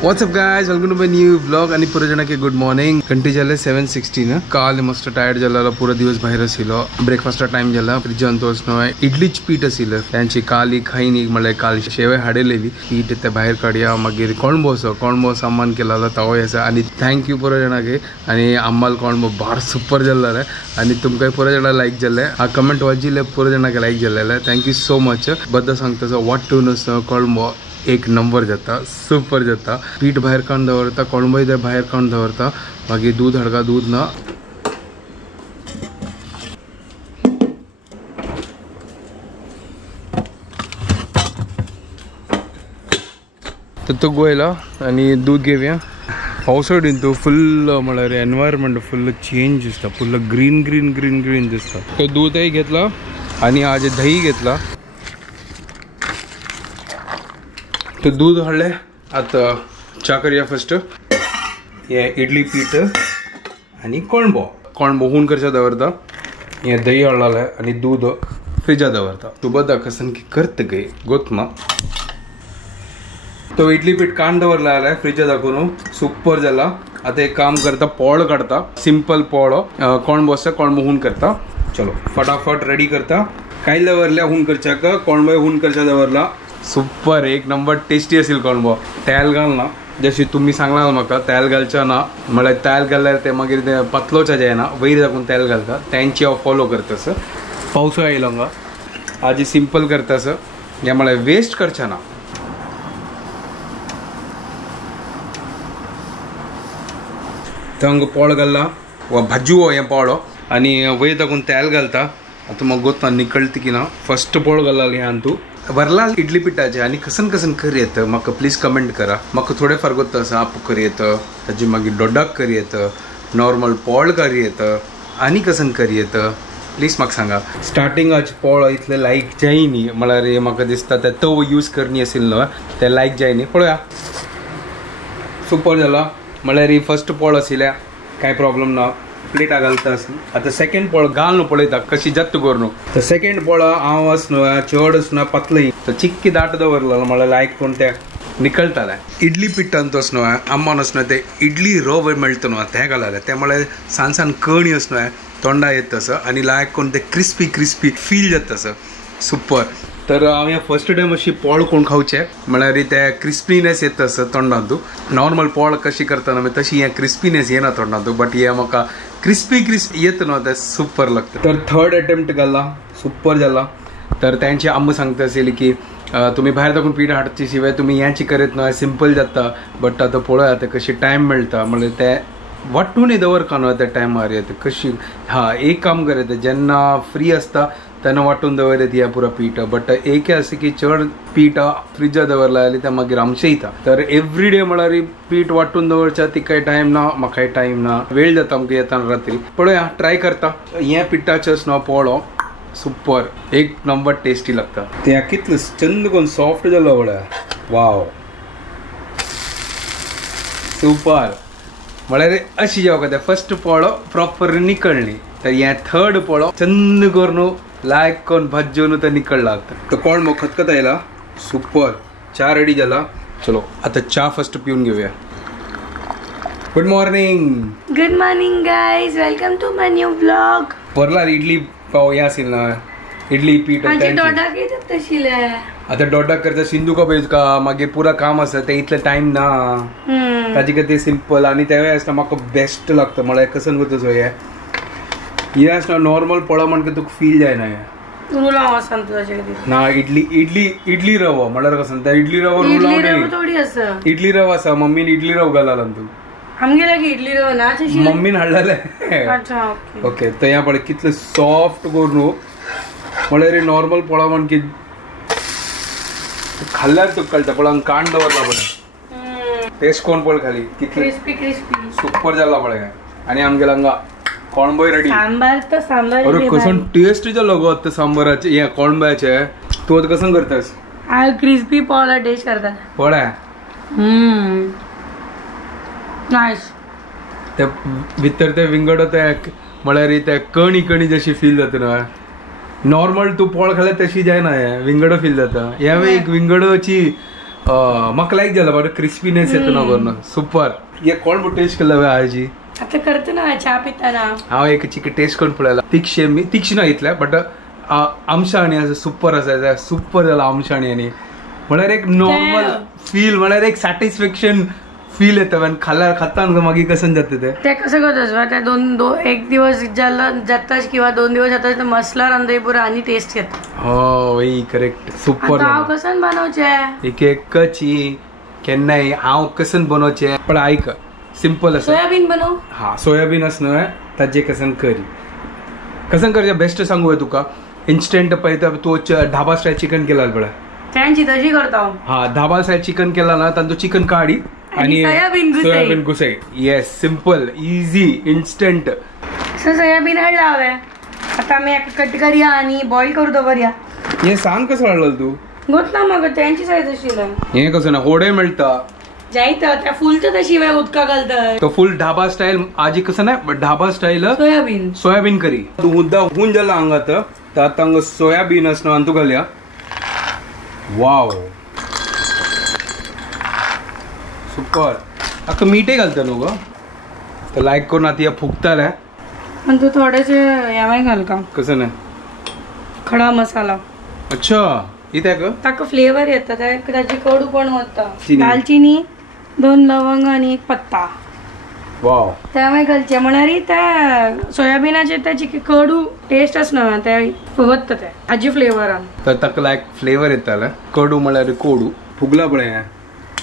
What's up guys, welcome to my new vlog आणि पुरे जण के गुड मॉर्निंग. घंटी झाले 7:16. काल मस्त टायर्ड झाला, पूरा दिवस बाहेर आसिलो. ब्रेकफास्ट टाइम झाला. फ्रिज तोच नव्हे इडलीच पीठ आसिल त्यांची काली खाईनी म्हणले काल शेवे हाडलेली पीठ ते बाहेर काढया. मागीर कोणबो सामान केला तवो येसा आणि थँक्यू पुरे जणांके आणि आम्हाला कोणबो बार सुपर झाला आणि तुमकां पुरे जण लाईक झाले. हा कमेंट वाचिले पुरे जणांके लाईक झालेले. Thank you so much. बद्दल सांगता वाटूनच कोणबो एक नंबर जाता, सुपर जाता. पीठ बाहेर काढून दवरता, कोळंबय ते बाहेर काढून दवरता. मागीर दूध हाडका, दूध ना तर तो गोयला आणि दूध घेऊया. पावसाळ्यात तो फुल म्हळ्यार एनवायरमेंट फुल चेंज दिसता, फुल ग्रीन ग्रीन ग्रीन ग्रीन दिसता. तो दूधही घेतला आणि आज दही घेतला. तो दूध हाडले. आता चा करूया. फर्स्ट हे इडली पीठ आणि कोळंबो होऊन करचा दवरता. हे दही हाडलेलं आणि दूध फ्रिजात दवरता. तू बघा कसं की करत गे गोतमा. तो इडली पीठ कांड दवरला आलाय फ्रिजात दाखवून सुपर झाला. आता एक काम करता, पोळ काढता. सिंपल पोळ कोळंबो असता, कोळंबो होऊन करता. चलो फटाफट रेडी करता. काही दवरल्या होऊन करच्या का कोळंबो होऊन करचा दवरला. सुपर एक नंबर टेस्टी असेल कोळंबो. तेल घाल ना जशी तुम्ही सांगला म्हाका तेल घालच्या ना म्हळ्यार तेल घाल्यार ते मागीर ते पतलोच्या जे ना वयर दाखवून तेल घालता त्यांची हांव फॉलो करतास. पावसाळो येयलो हांगा आज सिंपल करतास. हे म्हळ्यार वेस्ट करच्या ना. थंग पोळ घालला वा भाजू हे पोळो आणि वयर दाखवून तेल घालता. आता मग गोतना निकळती की ना. फर्स्ट पोळ घालला हे तू वरला इडली पिठाचे आणि कसन करी येतं म्हाका प्लीज कमेंट करा. म्हाका थोडे फार गोत्ता आसा आप्पू करी येतं, ताजी मागीर डोडाक करी येतं, नॉर्मल पोळ करी येतं आणि कसन करी येतं प्लीज म्हाका सांगा. स्टार्टिंगाचे पोळ इतले लायक जायनी म्हळ्यार म्हाका दिसता ते तव यूज करणी असेल न्हय ते लायक जायनी. पळोवया सुपर जाला. म्हळ्यार ही फर्स्ट पोळ आशिल्ल्या कांय प्रॉब्लेम ना. प्लेटा घालता. आता सेकंड पोळ घालून पळयता कशी जत्त करून. तर सेकंड पोळ हांव आसना चड आसना पातळी तर चिक्की दाट दवरलो म्हळ्यार लायक कोण ते निकळटाले. इडली पिठांत आसना आम्मान आसना ते इडली रव मेळटा न्हय ते घालले. ते म्हळ्यार सान कणी आसना तोंडा येत तसं आणि लायक कोण ते क्रिस्पी फील जाता तसं सुपर. तर हांव हे फर्स्ट टायम अशी पोळ कोण खावचे म्हळ्यार ते क्रिस्पीनेस येता तसं तोंडांतू. नॉर्मल पोळ कशी करता ना तशी हे क्रिस्पीनेस येना तोंडांतू. बट हे म्हाका क्रिस्पी येत न्हय ते सुपर लागतं. तर थर्ड अटेम्प्ट घाला सुपर झाला. तर त्यांची आम्ही सांगता असेल की तुम्ही बाहेर दाखवून पीठ हाडचे शिवाय तुम्ही यांची करत न्हय सिंपल जाता. बट आता पळोवया ते कशी टायम मेळटा म्हणजे ते वाटून दवर का न्हय त्या टायमार येता कशी. हां एक काम करायचं जेन्ना फ्री असता तेन्ना वाटून दवरत या पुरा पीठ. बट एक असे की चड पीठ फ्रिजात दवरला जाल्यार ते मागीर आमचे येता. तर एवरी डे म्हळ्यार पीठ वाटून दवरच्या ती काही टायम ना म्हाकाय टायम ना वेळ जाता आमकां येताना रात्री. पळोवया ट्राय करता. हे पिठाचें आसना पोळो सुपर एक नंबर टेस्टी लागता. ते कितलें चंद करून सॉफ्ट जालो वळ्या. Wow super. म्हळ्यार अशी जेवका ते फर्स्ट पोळो प्रॉपर निकळ्ळी. तर हे थर्ड पोळो चंद करून लायक कोण भाजून तर निकळला. तर कोण मग खतखत आयला सुपर. चा रेडी झाला. चलो आता चा फर्स्ट पिऊन घेऊया. Good morning guys, welcome to my new vlog. परला इडली पाव या असेल ना इडली पीठ आता डोडा करता सिंधू का बेज का मागीर पुरा काम आसा ते इतले टाइम ना ताजी का ते सिंपल आणि त्यावेळी असता म्हाका बेस्ट लागतं. म्हळ्यार कसं करता सो हे असना नॉर्मल पोळा म्हणटा तुका फील जायना ना. इडली रवो म्हळ्यार कसं त्या इडली रवो इडली रवो आसा. मम्मीन इडली रवो घालाला तू मम्मीन हाडलेले. ओके तर या पळय कितले सॉफ्ट करून म्हळ्यार नॉर्मल पोळा म्हण की खाल्ल्यार तुका कळटा. पण कांड दवरला पळय टेस्ट कोण पळय खाली कितले सुपर जाला पळय. आणि आमगेला हांगा कोळंबोय रेडी. अरे कसं टेस्ट जालो गो ते सांबाराचे हे कोळंब्याचे. तू आता कसं करतास. क्रिस्पी पोळा टेस्ट करता पळय. नाईस. ते भितर ते विंगड ते म्हळ्यार ते कणी जशी फील जाता ना नॉर्मल तू पोळ खाल्ल्या तशी जाय ना विंगड फील जाता यावेळी एक विंगडची म्हाका लायक जाला बट क्रिस्पीनेस येतो ना करून सुपर हे कोण टेस्ट केला आजी आता करतो ना चहा पिताना हांव एक चिकन टेस्ट करून पळयला तीक्ष ना इतल्या बट आमशाणी असं सुपर असायचा सुपर झाला आमशाणी आणि म्हळ्यार एक नॉर्मल फील म्हळ्यार एक सॅटिस्फॅक्शन फील येतं आणि खाताना मागीर कसं जातं ते कसं करतोस त्या एक दिवस जाताच किंवा 2 दिवस जाताच मसला रांदय पुरा आणि टेस्ट घेता हो वही करेक्ट सुपर हांव कसं बनवचे एक एकची केन्नाय हांव कसं बनवचे पण ऐक सिंपल असं सोयाबीन बनव हा सोयाबीन असं ताजे कसं करी कसं करचे बेस्ट सांगू तुका इन्स्टंट पळयता तू ढाबा स्टाईल चिकन केला पळय त्यांची तशी करता हा ढाबा स्टाईल चिकन केला ना तांचो चिकन काढी आणि सोयाबीन घुसय yes simple easy instant soyabean हाडला हांवें आता आमी कट करया आणि बॉईल करू दवरया हे सांग कसं हाडलं तू गोतला म्हाका त्यांची सायज आशिल्लें हे कसं ना होडे मेळटा जायत त्या फुलचं त्या शिवाय उदका घालतात तो फुल ढाबा स्टाईल आजी कसं नाही ढाबा स्टाईल सोयाबीन करी तू मुद्दा होऊन जाला हांगात तर आता हांगा सोयाबीन असणं आणि तू घालया वाव सुपर आता मीठे घालता न्हू गो तर लायक करून आता या फुगताल्या पण तू थोडेसे यावेळी घाल का कसं नाही खडा मसाला अच्छा इथे ग ताका फ्लेवर येता त्याची कडू पण वता चिनी. दालचिनी 2 लवंग आणि 1 पत्ता वाव त्यामुळे घालचे म्हणारी त्या सोयाबीनाचे त्याची कडू टेस्ट असणार त्या फुगत ते हाजी फ्लेवर तर ताका लायक फ्लेवर येताला कडू म्हळ्यार कोडू फुगला पळय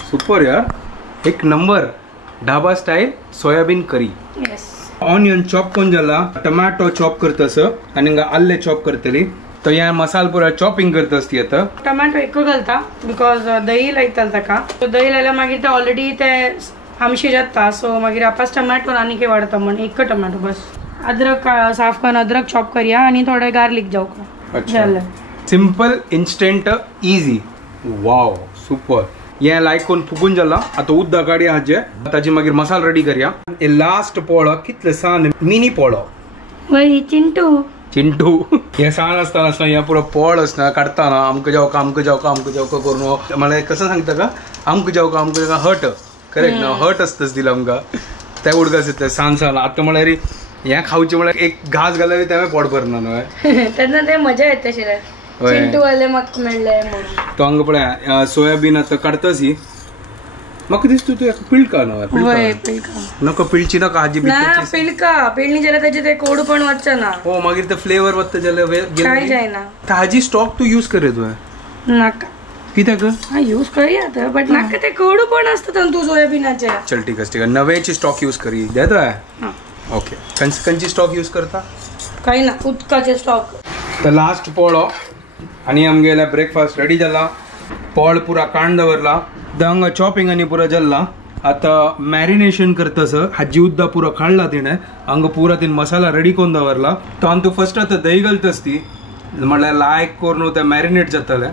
सुपर यार एक नंबर ढाबा स्टाईल सोयाबीन करी येस ऑनियन चॉप करून जाला टमाटो चॉप करतस आणि आल्ले चॉप करतली तर या मसाला पुरा चॉपिंग करतस ती आता टमाटो एक घालता बिकॉज दही लायता ताका दही लायला मागीर ते ऑलरेडी ते आमशी जाता सो मागीर आपास टमाटो आनी के वाडता म्हण एक टमाटो बस अद्रक साफ करून अद्रक चॉप करया आणि थोडे गार्लिक जावं झालं simple instant easy wow super हे लायक करून फुगून जाला आता उद्दा काडया हाजे ताजी मागीर मसाला रेडी करया लास्ट पोळो कितले सान मिनी पोळो वय चिंटू हे सान असताना या पुरो पोळ असना काढताना आमक जावका करून मला कसं सांगता का आमक जावका हट करेक्ट ना हट असतच दिला आमका त्या उडकास येतं सान आता म्हळ्यार ह्या खाऊचे म्हळ्यार एक घास घालल्यार तेव्हा पोट भरना न्हय त्यांना ते मजा येते शिवाय चिंटू वाले म्हाका मेळ्ळे म्हणून तो हांगा पळय सोयाबीन आता काडतास ही म्हाका दिसता तू पिळका न्हय नका पिळची नका हाजी पिळणी जाल्यार त्याचे ते कोडू पण वचना ना हो मागीर ते फ्लेवर वता जाल्यार काय जायना हाजी स्टॉक तू यूज करे तुवें नाका कित्याक हा यूज करी आता बट नाका ते कोडू पण असतात तू सोयाबीनाचे चल ठीक आहे नव्याची स्टॉक यूज करी देतोय ओके कंची स्टॉक यूज करता काही ना उदकाचे स्टॉक तर लास्ट पोळो आणि आमगेला ब्रेकफास्ट रेडी जाला पोळ पुरा कांड दवरला हांगा चॉपिंग आनी पुरा जाल्ला आता मॅरिनेशन करतस हाजी उद्दा पुरो काढला तिणे हांगा पुरा तीन मसाला रेडी करून दवरला तो आनी तू फर्स्ट आता दही घालतस ती म्हळ्यार लायक करून ते मॅरिनेट जातले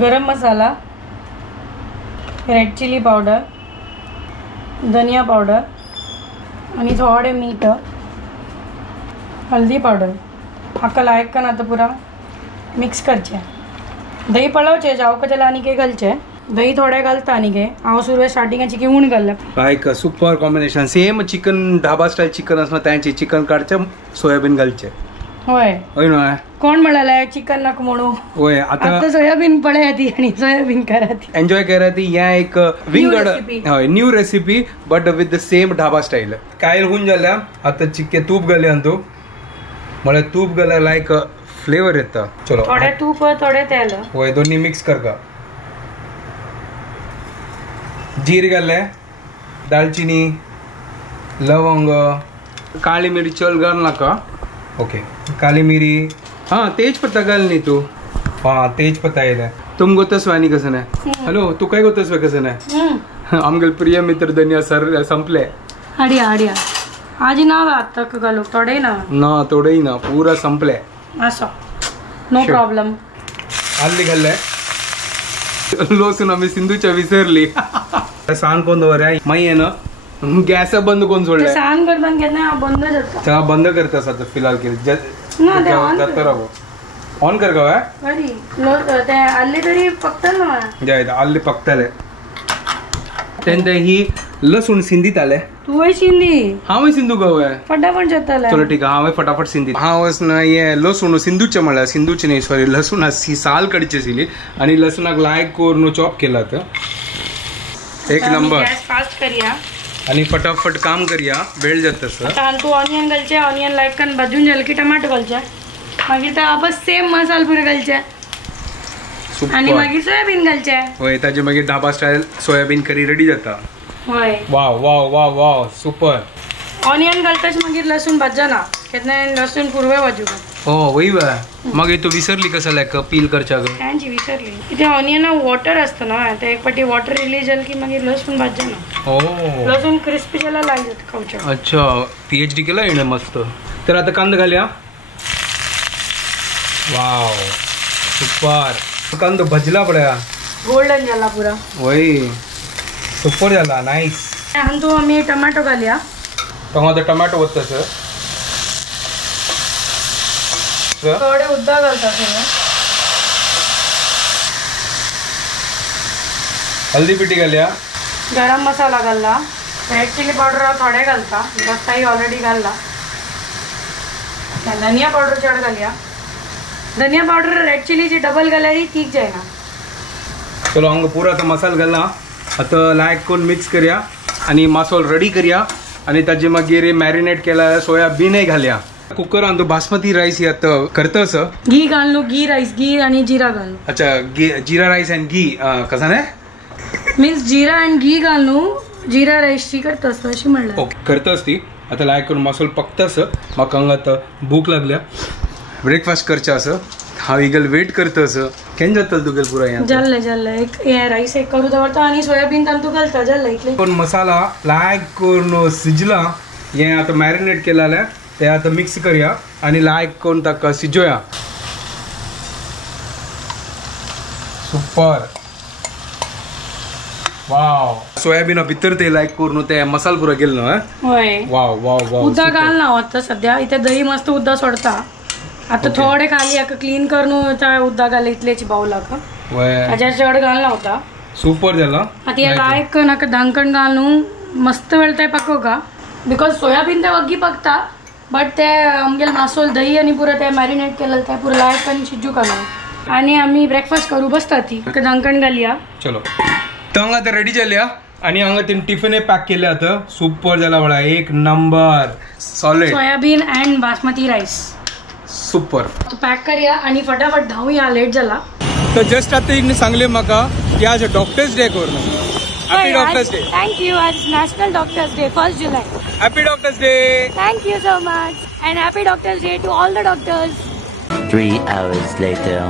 गरम मसाला रेड चिली पावडर धनिया पावडर आणि थोडे मीठ हल्दी पावडर हाका लायक करून आता पुरा मिक्स करचे दही पळवचे जावं त्याला आनी के घालचे दही थोडे घालता आनी के हांव सुरवेळ स्टार्टिंगाची किवून घालला लायक super combination same chicken dhaba style chicken असना त्यांचे चिकन काढचे सोयाबीन घालचे होय होय न्हय कोण म्हणाला चिकन नाक म्हणू होय आता सोयाबीन पळया ती आणि सोयाबीन करा ती एन्जॉय करा ती या एक विंगड हय new recipe but with the same dhaba style काय होऊन जाल्या आता चिक्के तूप घाले तू म्हळ्यार तूप घाल्यार लायक फ्लेवर येता चलो थोडे तूप थोडे तेल होय दोन्ही मिक्स कर का जीर घाले दालचिनी लवंग काळी मिरी चल घाल नाका ओके काली मिरी हाँ तेज पत्ता घाल नी तू हाँ तेज पत्ता येयला तुम गोतस वानी कसं नाही हॅलो तू काय गोतस कसं नाही आमगेल प्रिय मित्र धनिया सर संपले हाडिया हाडिया आजी नाव आता घालू थोडे ना थोडेही ना पूरा संपले असं नो प्रॉब्लेम आल्ली घाल्ले लोसून आम्ही सिंधूच्या विसरली सांग कोण दवऱ्या माई आहे ना गॅस बंद कोण सोडलाय सांग करताना घेत नाही बंद जाता चहा बंद करतास आता फिलहाल केली ना ते ऑन जाता राव ऑन कर गवा बरी ते आले तरी पकतल ना मला जाय आल्ले पकतले तेंते ही लसूण सिंधीत आले तू वय शिंदी हांव सिंधू गवय फटाफट जाताले चलो ठीक आहे हांव फटाफट सिंधी हांव ये लसूण सिंधूचे म्हणल्यार सिंधूचे न्ही सॉरी लसूण साल कडची आशिल्ली आणि लसणाक लायक करून चॉप केला तर एक नंबर गॅस फास्ट करूया आणि फटाफट काम करूया वेळ जाता सर आता तू ऑनियन घालचे ऑनियन लायक करून भाजून झालं की टमाटो घालचे मागीर ते वापस सेम मसाला पुरे घालचे आणि मागीर सोयाबीन घालचे होय ताजे मागीर dhaba style soyabean curry ready जाता होय wow wow wow wow super onion घालताच मागीर लसूण भाजना केन्ना लसूण पुरवे भाजू हो वय मागीर तू विसरली कसं लायक पील करच्या ग त्यांची विसरली किती ऑनियन वॉटर असतं ना ते एक पाटी वॉटर रिलीज झालं की मागीर लसूण भाजना हो लसूण क्रिस्पी जायला लागत खावच्या अच्छा PhD केला येणे मस्त तर आता कांदा घालया वाव सुपर कांदा भजला पड्या गोल्डन झाला पुरा वय सुपर झाला नाईस आणि तू आम्ही टमाटो घालूया टमाटो टमाटो वत्ता सर थोडे उद्दा घालता सगळं हल्दी पिठी घालया गरम मसाला घालला रेड चिली पावडर थोडे घालता रस्ताही ऑलरेडी घालला धनिया पावडर चढ घालूया धनिया पावडर रेड चिलीची डबल घालायची ठीक जायना चलो हांगा पुरो आता मसाला घालना आता लायक करून मिक्स करूया आणि मसालो रेडी करूया आणि ताजे मागीर मॅरिनेट केला सोयाबीनय घालया कुकरान तो बासमती राईस आता करतस घी घालू घी राईस घी आणि जिरा घालू अच्छा जीरा राईस अँड घी कसा नाही मीन्स जिरा अँड घी घालू जिरा राईसची करतस अशी म्हणलं ओके करतस ती आता लायक करून मसालो पकतस म्हाका हांगा आता भूक लागल्या ब्रेकफास्ट करच्या असं हांव इगल वेट करतस केन्ना जातल तुगेल पुरा हें जाल्ले जाल्ले एक हे राईस एक करू दवरता आणि सोयाबीन तांदूळ घालता जाल्ले इतले पण मसाला लायक करून शिजला हे आता मॅरिनेट केलेलं ते आता मिक्स करूया आणि लायक करून ताका शिजोया सुपर वाव सोयाबीन भितर ते लायक करून ते मसाला पुरो गेलो न्हू होय वाव वाव वाव उद्दा घाल ना आता सध्या इथे दही मस्त उद्दा सोडता आता थोडे खाली क्लीन करून उद्दा घाल इतलेची बाऊलाक ताच्या चढ घाल ना होता सुपर झाला आता या लायक नाका धांकण घालून मस्त वेळ ते पको का बिकॉज सोयाबीन ते वग्गी पकता बट ते आमगेल मासोल दही आणि पुरं ते मॅरिनेट केलं ते पुरं लायक आणि शिजू का आणि आम्ही ब्रेकफास्ट करू बसता ती धांकण घालया चलो तर हांगा ते रेडी जाल्या आणि हांगा ते टिफिन पॅक केले आता सुपर झाला बळा एक number solid soybean and basmati rice super pack करूया आणि फटाफट धावूया लेट झाला तर जस्ट आता एक सांगले म्हाका की आज डॉक्टर्स डे करून हॅपी डॉक्टर्स डे थँक्यू आज नॅशनल डॉक्टर्स डे 1 जुलै happy doctors day thank you so much and happy doctors day to all the doctors 3 hours later.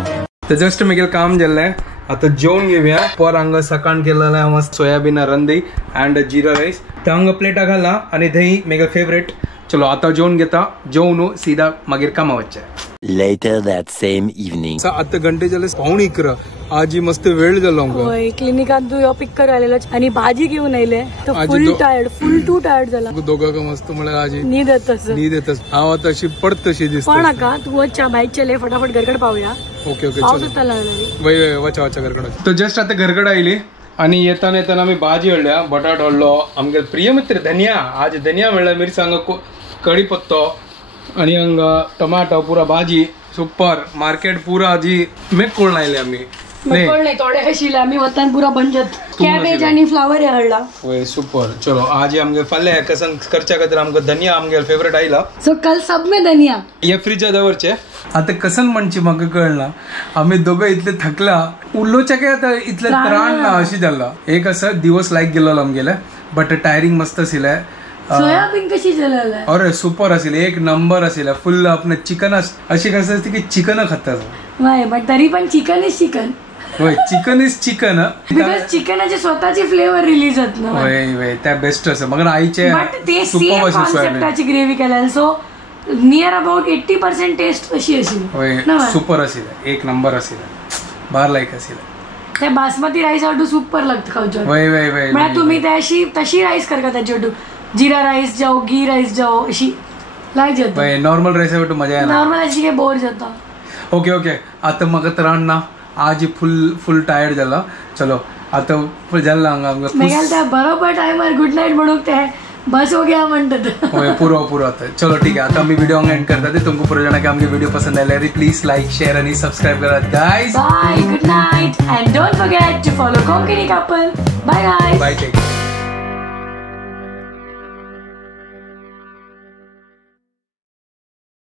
तर जस्ट मुगेल काम जाल्लें आता जेवण घेऊया पर हांगा सकाळ केलेला मस्त सोयाबीन रंदी अँड जिरा राईस तर हांगा प्लेटा घाला आणि दही मेगा फेवरेट चलो आता जेवण घेता जेवण सीधा मागीर कामा वच्चे Later that same evening. आता घंटे झाले 11:15 आज मस्त वेळ झालो होय क्लिनिकात तू पिक कर आलेलो आणि भाजी घेऊन आले तर फुल टू टायर्ड झाला दोघा मस्त मला आज नींद येतच हा आता अशी पडत तशी दिसत पण का तू वच्चा बाईक चले फटाफट घरकडे पाहूया ओके ओके पाऊस होता लागला वय वचा वचा घरकडे तर जस्ट आता घरकडे आयली आणि येताना येताना आम्ही भाजी हाडल्या बटाट हाडलो आमगे प्रिय मित्र धनिया आज धनिया म्हणला मिरसांग कढीपत्तो आणि हांगा टमाटो पुरा भाजी सुपर मार्केट पुरा आजी मेक करून आयले आम्ही नाही थोडे हशिले आम्ही वतान पुरा बंजत कॅबेज आणि फ्लावर हाडला वय सुपर चलो आज आमगे फाले कसन करच्या खातीर आमगे धनिया आमगे फेवरेट आयला सो कल सब में धनिया हे फ्रीज दवरचे आता कसन म्हणची म्हाका कळना आम्ही दोघं इतले थकला उल्लोच्या काय आता इतले त्राण ना अशी जाला एक असं दिवस लायक गेलो आमगेले बट टायरिंग मस्त आशिल्ले सोयाबीन कशी झालेला अरे सुपर आशिल्ले एक नंबर आशिल्ले फुल आपण चिकन अशी कसं असते की चिकन खाता नाही बट तरी पण चिकन इज चिकन होय चिकन इज चिकन बिकॉज चिकनाची स्वतःची फ्लेवर रिलीज होत ना होय होय त्या बेस्ट असं मग आईचे बट ते सेम कॉन्सेप्टाची ग्रेव्ही केल्या सो नियर अबाउट 80% टेस्ट अशी असेल होय सुपर आशिल्ले एक नंबर आशिल्ले बार लायक आशिल्ले ते बासमती राईस वाटू सुपर लागतं खावच्या वय वय वय म्हणजे तुम्ही तशी राईस करता त्याची वाटू जिरा राईस जाओ घी राईस जाओ अशी लायक जाता नॉर्मल रायसा भेटू मजा येना नॉर्मल अशी बोर जाता ओके ओके आता म्हाका तर ना आज फुल टायर्ड जाला चलो आता फुल जाला हांगा त्या बरोबर टायमार गुड नाईट म्हणून ते बस हो गया म्हणतात पुरो आता चलो ठीक आहे आता आम्ही व्हिडिओ एंड करता ते तुमको पुरो जाना की आमगे व्हिडिओ पसंद आयले प्लीज लाईक शेअर आणि सबस्क्राईब करा guys bye good night and don't forget to follow Konkani couple bye guys bye take